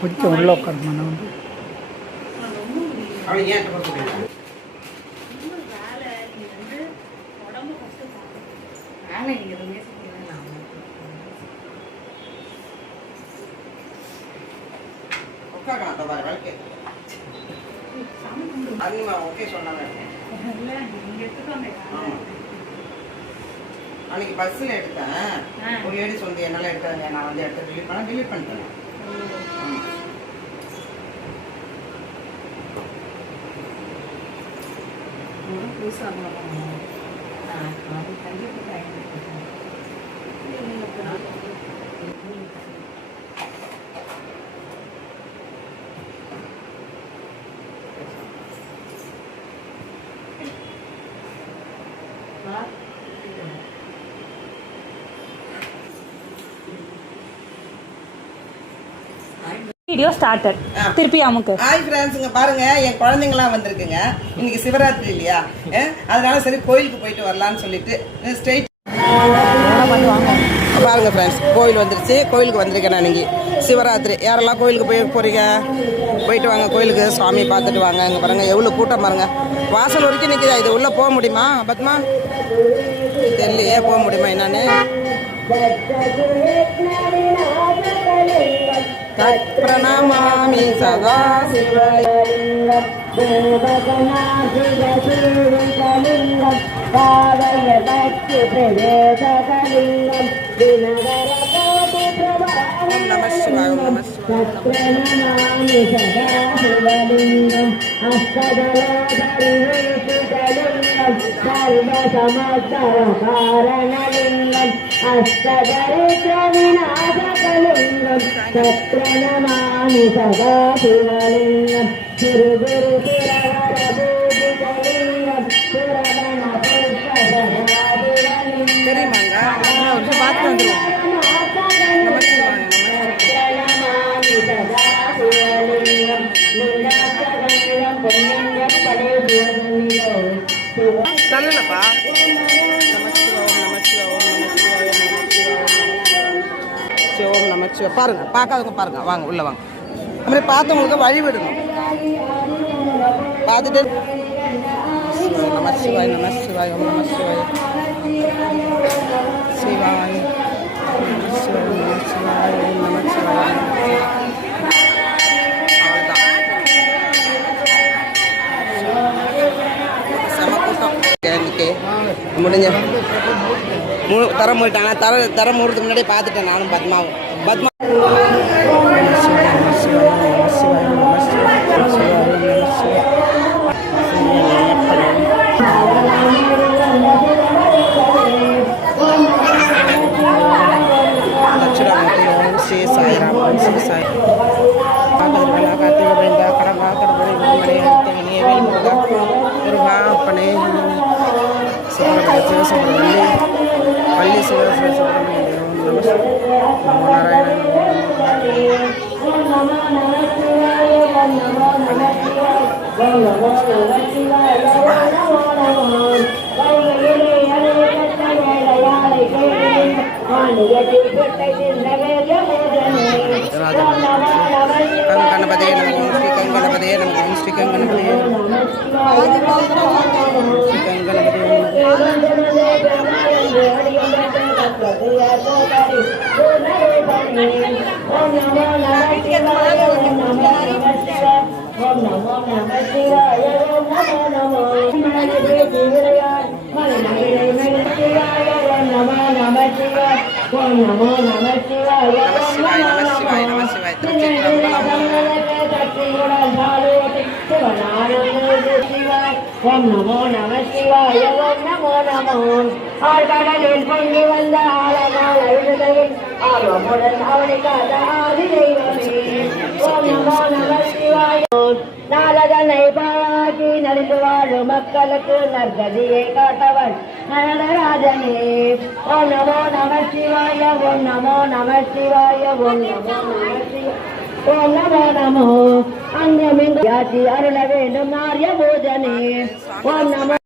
கொஞ்சம் உள்ள உட்காருமா வந்து அன்னைக்கு பஸ்ஸில் எடுத்தேன் ஒரு ஏடி சொல்லி என்னால் எடுத்தாங்க நான் வந்து எடுத்து டிலீட் பண்ணிட்டேன் வீடியோ ஸ்டார்டட் திருப்பி அமுக்கு. ஹாய் ஃப்ரெண்ட்ஸுங்க, பாருங்க என் குழந்தைங்களாம் வந்திருக்குங்க. இன்னைக்கு சிவராத்திரி இல்லையா, அதனால சரி கோயிலுக்கு போயிட்டு வரலான்னு சொல்லிட்டு ஸ்ட்ரெயிட் பாருங்க ஃப்ரெண்ட்ஸ், கோயில் வந்துருச்சு. கோயிலுக்கு வந்திருக்கேன் நான் இன்னைக்கு சிவராத்திரி. யாரெல்லாம் கோயிலுக்கு போகிறீங்க? போயிட்டு வாங்க கோயிலுக்கு, சுவாமி பார்த்துட்டு வாங்க. இங்கே பாருங்க எவ்வளோ கூட்டம் பாருங்க. வாசல் வரைக்கும் நிற்கிதா, இது உள்ளே போக முடியுமா பத்மா? தெரியலையே போக முடியுமா என்னன்னு. பிரணமாமி சதா சிவலிங்கம் தேவகநாசிகலிங்கம் பாவய பக்தி பிரவேசகலிங்கம் தினகர கோடி பிரபாவம் நம சிவாய நம சிவாய சதா சிவலிங்கம் அஷ்டதலோதரிகலிங்கம் சர்வ சமஸ்தர காரணலிங்கம் அஷ்டதரித்ர விநாசகலிங்கம் சத்ரணமாமி சதா சிவலிங்கம் திரு குரு திரவர பூஜிகலிங்கம் சுரவண புஷ்பதராதிகலிங்கம் தெரியுமாங்க பார்த்து வந்துருவோம். சத்ரணமாமி சதா சிவலிங்கம் லிங்காசகலிங்கம் பொன்னியம் படே சொல்லலப்பா. ஓம் நமச்சிவாய. பாருங்க, பார்க்காதவங்க பாருங்க, வாங்க உள்ள வாங்க. அப்படி பார்த்தவங்களுக்கு வழி விடணும். பார்த்துட்டு நமச்சிவாய நமச்சிவாய ஓம் நமச்சிவாய சிவாய நமச்சிவாய நமச்சிவாய ஓம் நமச்சிவாய. அவ்வளோதான், செம கூட்டம் இன்னைக்கு. முடிஞ்ச தர மூடிட்டாங்க. தர மூடுறதுக்கு முன்னாடியே பார்த்துட்டேன் நானும் பத்மாவும். பத்மா தட்சிணாமூர்த்தி ஓம் ஸ்ரீ சாய்ராம் ஓம் ஸ்ரீ சாய் காத்திருக்கா கடம்பா கடவுளை முருகனை அழுத்தவனே வேல்முருகா முருகா அப்பனே சுப்பிரமணிய சிவசுப்பிரமணிய பள்ளி சிவசுப்பிரமணிய நம நாராயண கங்கணபதே நம ஓம் ஸ்ரீ கங்கணபதே நம ஓம் ஸ்ரீ கங்கணபதே ஸ்ரீ கங்கணபதே ஓம் நமோ நம சிவாய ஓம் நமோ நமோ. ஆழ்கடலில் பொங்கி வந்த ஆழமால் அழுதலில் ஆர்வமுடன் அவனை காத்த ஆதி தெய்வமே. ஓம் நமோ நம சிவாய. நாளதனை பாழாக்கி நலிந்து வாழும் மக்களுக்கு நற்கதியை காட்டவன் நடராஜனே. ஓம் நமோ நம சிவாய ஓம் நமோ நம சிவாய ஓம் நமோ நம சிவாய ஓம் நமோ நமோ. அங்கமிங்கு அருள வேண்டும் நாரிய பூஜனே. ஓம் நமோ